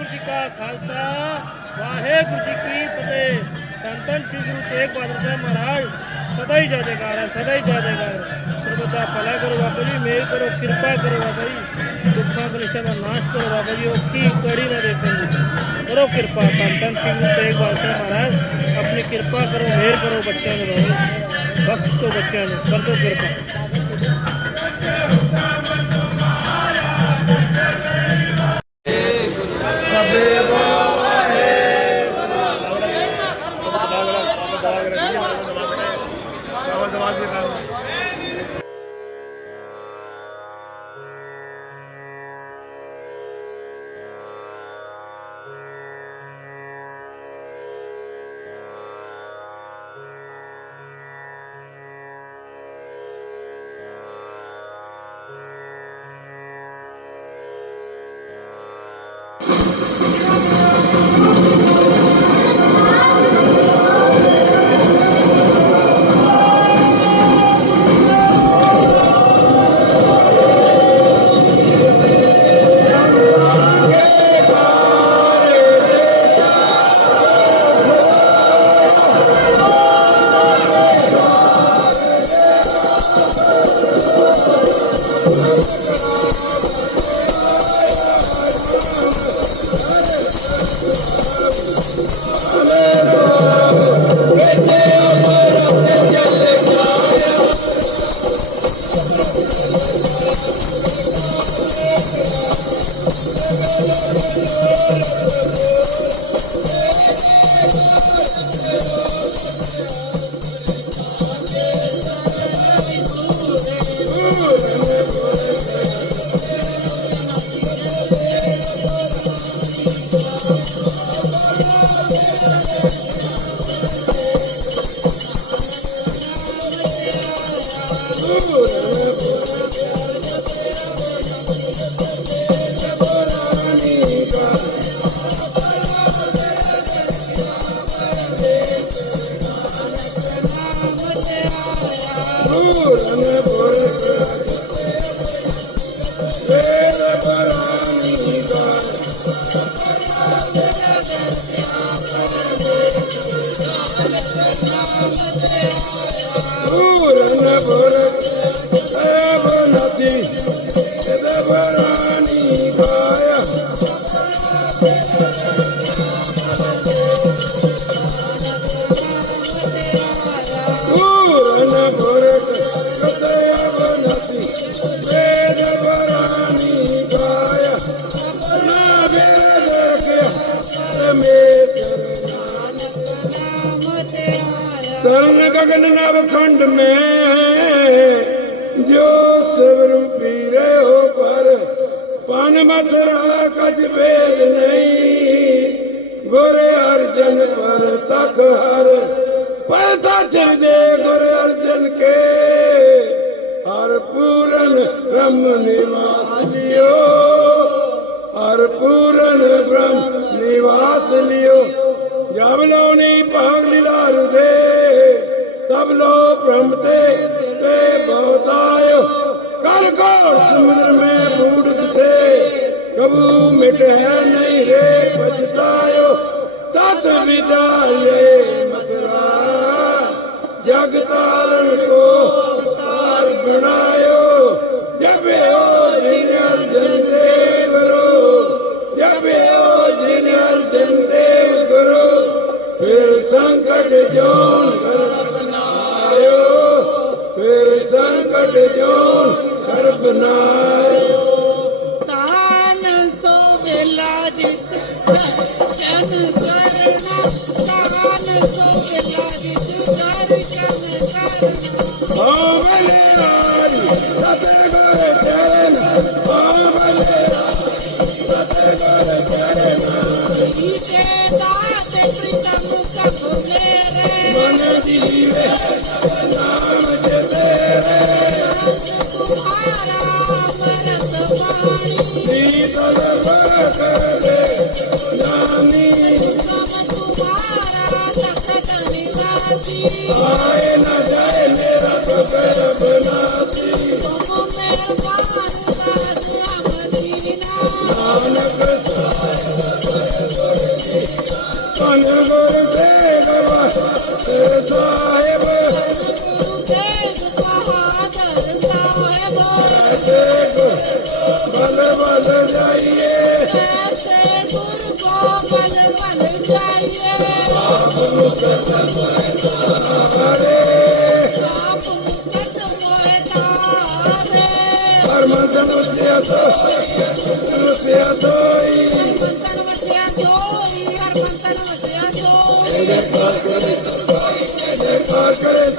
ਵਾਹਿਗੁਰੂ ਜੀ ਕਾ ਖਾਲਸਾ, ਵਾਹਿਗੁਰੂ ਜੀ ਕੀ ਫਤਿਹ। ਸੰਤਨ ਸ੍ਰੀ ਗੁਰੂ ਤੇਗ ਬਹਾਦਰ ਸਾਹਿਬ ਮਹਾਰਾਜ, ਸਦਾ ਹੀ ਜੈ ਹੈ, ਸਦਾ ਹੀ ਜੈ ਜੈਕਾਰ ਭਲਾ ਕਰੋ ਬਾਬਾ ਜੀ ਮੇਰ ਕਰੋ, ਕਿਰਪਾ ਕਰੋ ਬਾਬਾ ਜੀ। ਦੁੱਖਾਂ ਕਲੇਸ਼ਾਂ ਦਾ ਨਾਸ਼ ਕਰੋ ਬਾਬਾ ਜੀ, ਉਹ ਕੀ ਕੜੀ ਨਾ ਦੇਖਣ ਜੀ ਕਰੋ ਕਿਰਪਾ, ਸੰਤਨ ਸ੍ਰੀ ਗੁਰੂ ਤੇਗ ਬਹਾਦਰ ਸਾਹਿਬ ਮਹਾਰਾਜ, ਆਪਣੀ ਕਿਰਪਾ ਕਰੋ ਮੇਰ ਕਰੋ ਬੱਚਿਆਂ ਦੇ ਬਾਬਾ ਤੋਂ ਬੱਚਿਆਂ ਨੂੰ, ਕਰ ਦਿਓ ਕਿਰਪਾ। ਪੂਰਨ ਪੁਰਖ ਸਭ ਨਦੀ ਤਦ ਮਨ ਮਥਰਾ ਕਜ ਭੇਦ ਨਹੀਂ। ਗੁਰ ਅਰਜਨ ਪਰ ਤਖ ਹਰ। ਪਰ ਦਾਚਰ ਦੇ ਗੁਰ ਅਰਜਨ ਕੇ। ਹਰ ਪੂਰਨ ਬ੍ਰਹਮ ਨਿਵਾਸ ਲਿਓ। ਹਰ ਪੂਰਨ ਬ੍ਰਹਮ ਨਿਵਾਸ ਲਿਓ। ਜਬ ਲੋ ਨਹੀਂ ਭਾਗ ਲਿਲਾਰ ਦੇ ਤਬ ਲੋ ਬ੍ਰਹਮ ਤੇ ਤੇ ਬਹੁਤਾਇਓ आयो कल को समुद्र में बूढ़ थे कबू मिट है नहीं रे पछतायो तत विदाये मथुरा जग तारण को तार बनायो जब हो গো বল বল যাইয়ে परमंतन मटिया तो मटिया तो जयकार करे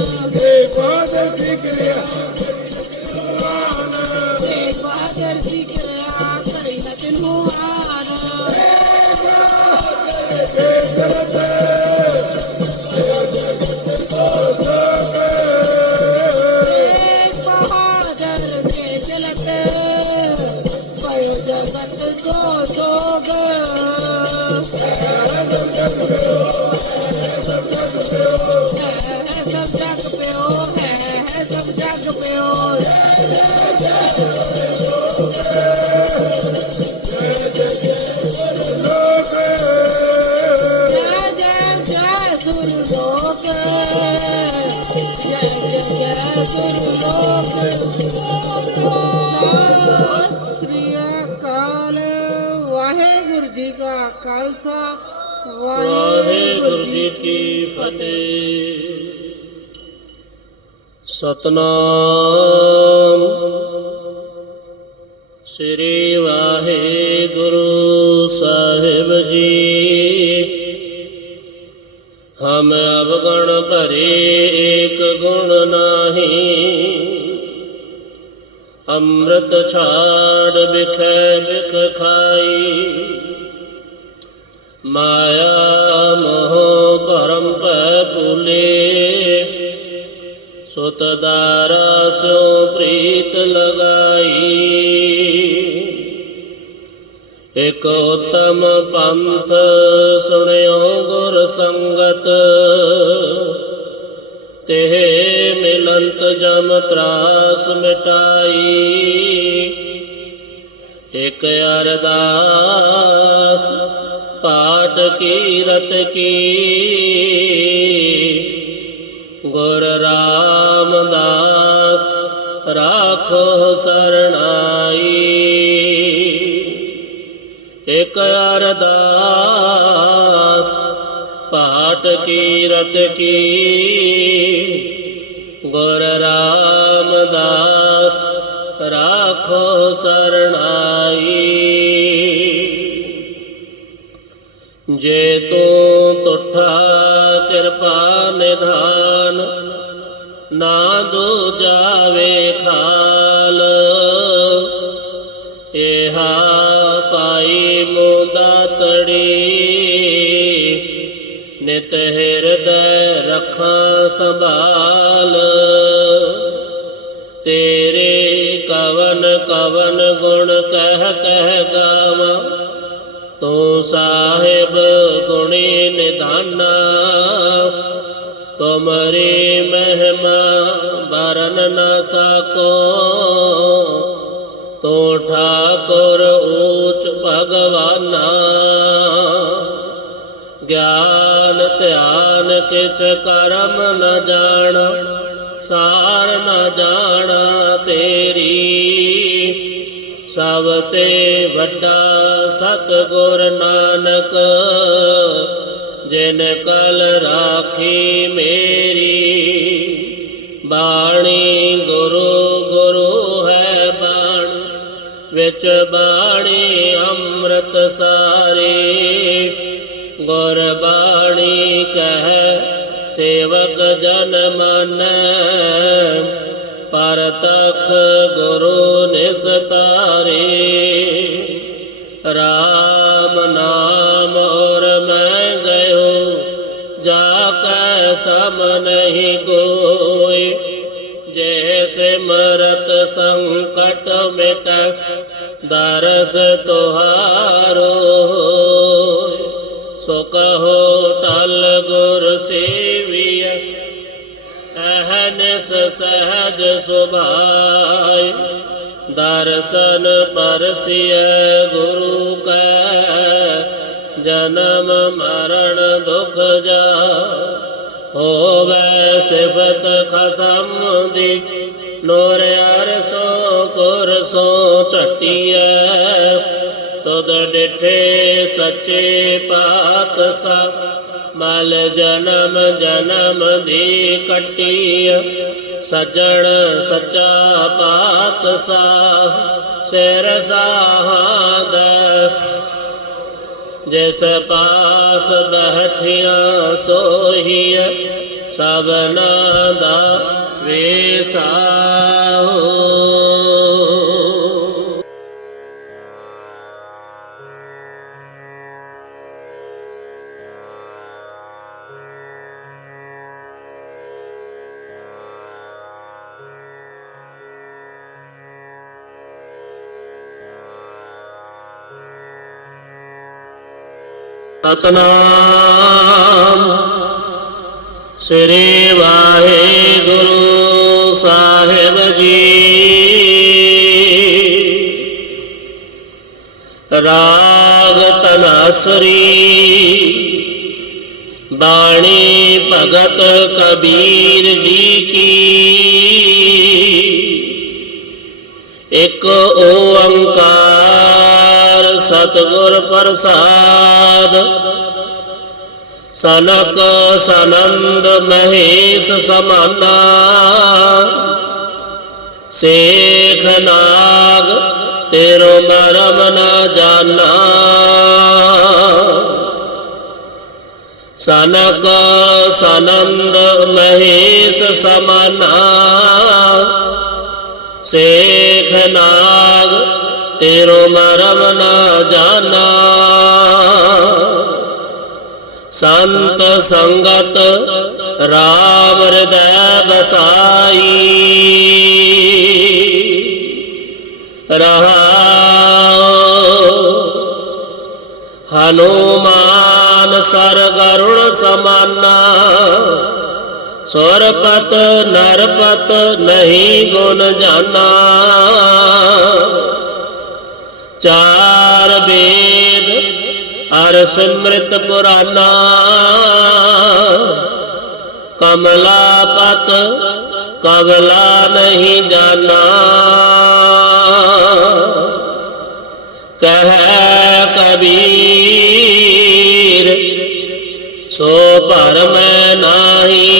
ਦੇਵਾ ਦਾ ਜ਼ਿਕਰ ਆ ਸ੍ਰੀ ਅਕਾਲ ਵਾਹਿਗੁਰੂ ਜੀ ਕਾ ਖਾਲਸਾ, ਵਾਹਿਗੁਰੂ ਜੀ ਕੀ ਫਤਿਹ। ਸਤਨਾਮ ਸ੍ਰੀ ਵਾਹਿਗੁਰੂ ਸਾਹਿਬ ਜੀ। ਹਮ ਅਵਗਣ ਭਰੇ ਏਕ ਗੁਣ ਨਾਹੀ। ਅੰਮ੍ਰਿਤ ਛਾੜ ਬਿਖੈ ਬਿਖ ਖਾਈ। ਮਾਇਆ ਮੋਹ ਭਰਮ ਭੈ ਭੁਲੇ। ਸੁਤ ਦਾਰਾ ਸੋ ਪ੍ਰੀਤ ਲਗਾਈ। ਇਕ ਉਤਮ ਪੰਥ ਸੁਣਿਓ ਗੁਰ ਸੰਗਤ। ਤੇ ਮਿਲੰਤ ਜਮ ਤਰਾਸ ਮਿਟਾਈ। ਇਕ ਅਰਦਾਸ ਪਾਠ ਕੀਰਤ ਕੀ। ਗੁਰ ਰਾਮਦਾਸ ਰਾਖੋ ਸਰਣਾਈ। ਇਕ ਅਰਦਾਸ, ਪਾਠ ਕੀਰਤ ਕੀ? ਗੁਰ ਰਾਮਦਾਸ, ਰਾਖੋ ਸਰਣਾਈ। ਜੇ ਤੂੰ ਤੁਠਾ ਕਿਰਪਾ ਨਿਧਾਨ, ਨਾ ਦੂ ਜਾਵੇ ਖਾਲ ਹਿਰਦੈ ਰੱਖਾਂ ਸੰਭਾਲ। ਤੇਰੇ ਕਵਨ ਕਵਨ ਗੁਣ ਕਹਿ ਕਹਿ ਗਾਵਾਂ। ਤੂੰ ਸਾਹਿਬ ਗੁਣੀ ਨਿਧਾਨਾ। ਤੁਮਰੀ ਮਹਿਮਾ ਬਰਨ ਨਾ ਸਕੋ। ਤੂੰ ਠਾਕੁਰ ਊਚ ਭਗਵਾਨਾ। ਗਿਆਨ ਧਿਆਨ ਕਿਛ ਕਰਮ ਨ ਜਾਣਾ, ਸਾਰ ਨ ਜਾਣਾ ਤੇਰੀ। ਸਭ ਤੇ ਵੱਡਾ ਸਤਿਗੁਰ ਨਾਨਕ, ਜਿਨ ਕਲ ਰਾਖੀ ਮੇਰੀ। ਬਾਣੀ ਗੁਰੂ ਗੁਰੂ ਹੈ ਬਾਣੀ, ਵਿੱਚ ਬਾਣੀ ਅੰਮ੍ਰਿਤ ਸਾਰੇ। ਗੁਰ ਬਾਣੀ ਕਹਿ ਸੇਵਕ ਜਨ ਮਾਨੈ ਪਰ ਤਖ ਗੁਰੂ ਨਿਸਤਾਰੇ ਰਾਮ ਨਾਮ ਔਰ ਮੈਂ ਗਇਓ ਜਾ ਕੈ ਸਮ ਨਹੀਂ ਕੋਇ ਜੈਸੇ ਮਰਤ ਸੰਕਟ ਮਿਟ ਦਰਸ ਤੁਹਾਰੋ ਸੋ ਕਹੋ ਟਲ ਗੁਰ ਸੇਵੀਐ, ਅਹਨਸ ਸਹਜ ਸੁਭਾਈ ਦਰਸ਼ਨ ਪਰਸਿਐ ਗੁਰੂ ਕੈ, ਜਨਮ ਮਰਨ ਦੁਖ ਜਾ, ਹੋਵੇ ਸਿਫਤ ਖਸਮ ਦੀ, ਨੂਰ ਅਰਸੋ ਕੁਰਸੋ ਝਟੀਐ ਤੁਧ ਡਿਠੇ ਸੱਚੇ ਪਾਤਸ਼ਾਹ, ਮਲ ਜਨਮ ਜਨਮ ਦੀ ਕੱਟੀ ਸਜਣ ਸੱਚਾ ਪਾਤਸ਼ਾਹ, ਸਿਰ ਸਾਹਦ ਜਿਸ ਪਾਸ ਬਹਿਠਿਆ ਸੋਹੀਐ ਸਭਨਾ ਦਾ ਵੇਸਾਹੋ ਸਤਨਾਮ ਸ੍ਰੀ ਵਾਹਿਗੁਰੂ ਸਾਹਿਬ ਜੀ। ਰਾਗ ਤਨਾਸਰੀ। ਬਾਣੀ ਭਗਤ ਕਬੀਰ ਜੀ ਕੀ। ਸਤਿਗੁਰ ਪ੍ਰਸਾਦ। ਸਨਕ ਸਨੰਦ ਮਹੇਸ਼ ਸਮਾਨਾ। ਸੇਖ ਨਾਗ ਤੇਰੋ ਮਰਮ ਨਾ ਜਾਣਾ ਸਨਕ ਸਨੰਦ ਮਹੇਸ਼ ਸਮਾਨਾ। ਸੇਖ ਨਾਗ ਤੇਰੋ ਮਰਮ ਨਾ ਜਾਣਾ। ਸੰਤ ਸੰਗਤ ਰਾਮ ਹਿਰਦੈ ਬਸਾਈ ਰਹਾਉ ਹਨੂਮਾਨ ਸਰ ਗਰੁਣ ਸਮਾਨਾ। ਸੁਰਪਤ ਨਰਪਤ ਨਹੀਂ ਗੁਣ ਜਾਨਾ ਚਾਰ ਵੇਦ ਅਰ ਸਿਮ੍ਰਿਤ ਪੁਰਾਨਾ ਕਮਲਾ ਪਤ ਕਵਲਾ ਨਹੀਂ ਜਾਣਾ। ਕਹਿ ਕਬੀਰ, ਸੋ ਭਰਮ ਨਾਹੀ।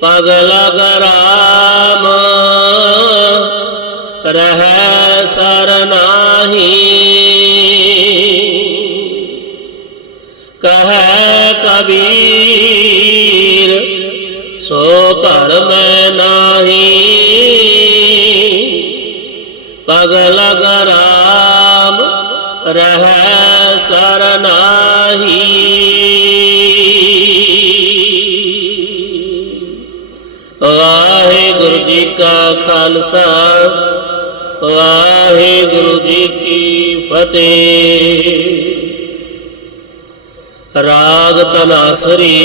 ਪਗਲ ਗਰਾਮ ਰਹਿ ਸਰ ਨਾਹੀ। ਕਬੀਰ, ਸੋ ਭਰਮ ਨਾਹੀ। ਪਗਲ ਗਰਾਮ ਰਹਿ ਸ਼ਰਨਾਹੀ ਵਾਹਿਗੁਰੂ ਜੀ ਕਾ ਖਾਲਸਾ। ਵਾਹਿਗੁਰੂ ਜੀ ਕੀ ਫਤਿਹ। ਰਾਗ ਤਨਾਸਰੀ,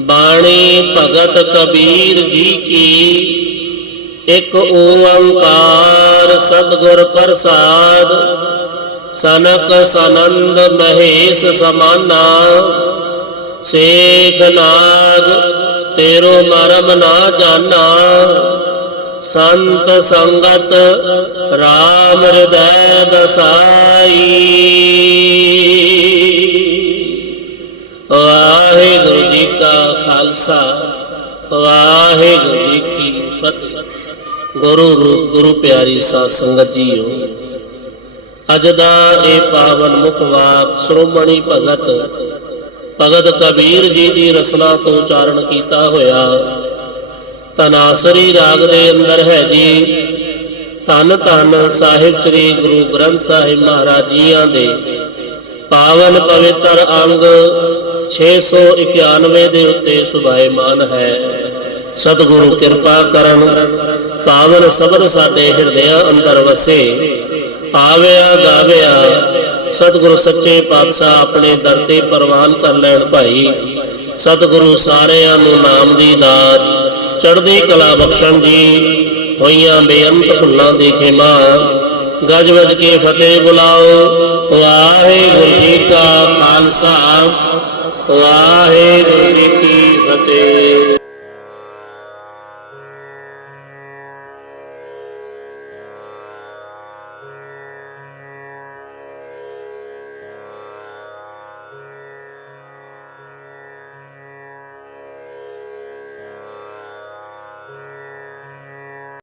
ਬਾਣੀ ਭਗਤ ਕਬੀਰ ਜੀ ਕੀ, ਇੱਕ ਓੰਕਾਰ ਸਤਿਗੁਰ ਪ੍ਰਸਾਦ, ਸਨਕ ਸਨੰਦ ਮਹੇਸ਼ ਸਮਾਨਾ, ਸੇਖ ਨਾਗ ਤੇਰੋ ਮਰਮ ਨਾ ਜਾਣਾ ਸੰਤ ਸੰਗਤ RAM ਹਿਰਦੈ ਬਸਾਈ ਵਾਹਿਗੁਰੂ ਜੀ ਕਾ ਖਾਲਸਾ, ਵਾਹਿਗੁਰੂ ਜੀ ਕੀ ਫਤਿਹ। ਗੁਰੂ ਰੂਪ, ਗੁਰੂ ਪਿਆਰੀ ਸਾਧ ਸੰਗਤ ਜੀਓ, ਅੱਜ ਦਾ ਇਹ ਪਾਵਨ ਮੁਖ ਵਾਕ ਸ਼੍ਰੋਮਣੀ ਭਗਤ ਭਗਤ ਕਬੀਰ ਜੀ ਦੀ ਰਸਨਾ ਤੋਂ ਉਚਾਰਨ ਕੀਤਾ ਹੋਇਆ। ਤਨਾਸਰੀ ਰਾਗ ਦੇ ਅੰਦਰ ਹੈ ਜੀ। ਧੰਨ ਧੰਨ ਸਾਹਿਬ ਸ੍ਰੀ ਗੁਰੂ ਗ੍ਰੰਥ ਸਾਹਿਬ ਮਹਾਰਾਜ ਜੀਆਂ ਦੇ। ਪਾਵਨ ਪਵਿੱਤਰ ਅੰਗ 691 ਦੇ ਉੱਤੇ ਸੁਭਾਇਮਾਨ ਹੈ। ਸਤਿਗੁਰੂ ਕਿਰਪਾ ਕਰਨ, ਪਾਵਨ ਸ਼ਬਦ ਸਾਡੇ ਹਿਰਦਿਆਂ ਅੰਦਰ ਵਸੇ। ਆਵਿਆ, ਗਾਵਿਆ, ਸਤਿਗੁਰੂ ਸੱਚੇ ਪਾਤਸ਼ਾਹ ਆਪਣੇ ਦਰ ਤੇ ਪ੍ਰਵਾਨ ਕਰ ਲੈਣ ਭਾਈ। ਸਤਿਗੁਰੂ ਸਾਰਿਆਂ ਨੂੰ ਨਾਮ ਦੀ ਦਾਤ। ਚੜ੍ਹਦੀ ਕਲਾ ਬਖਸ਼ਣ ਜੀ, ਹੋਈਆਂ ਬੇਅੰਤ ਫੁੱਲਾਂ ਦੀ ਖਿਮਾ। ਗਜ ਵਜ ਕੇ ਫਤਿਹ ਬੁਲਾਓ ਵਾਹਿਗੁਰੂ ਜੀ ਕਾ ਖਾਲਸਾ ਵਾਹਿਗੁਰੂ ਜੀ ਕੀ ਫਤਿਹ।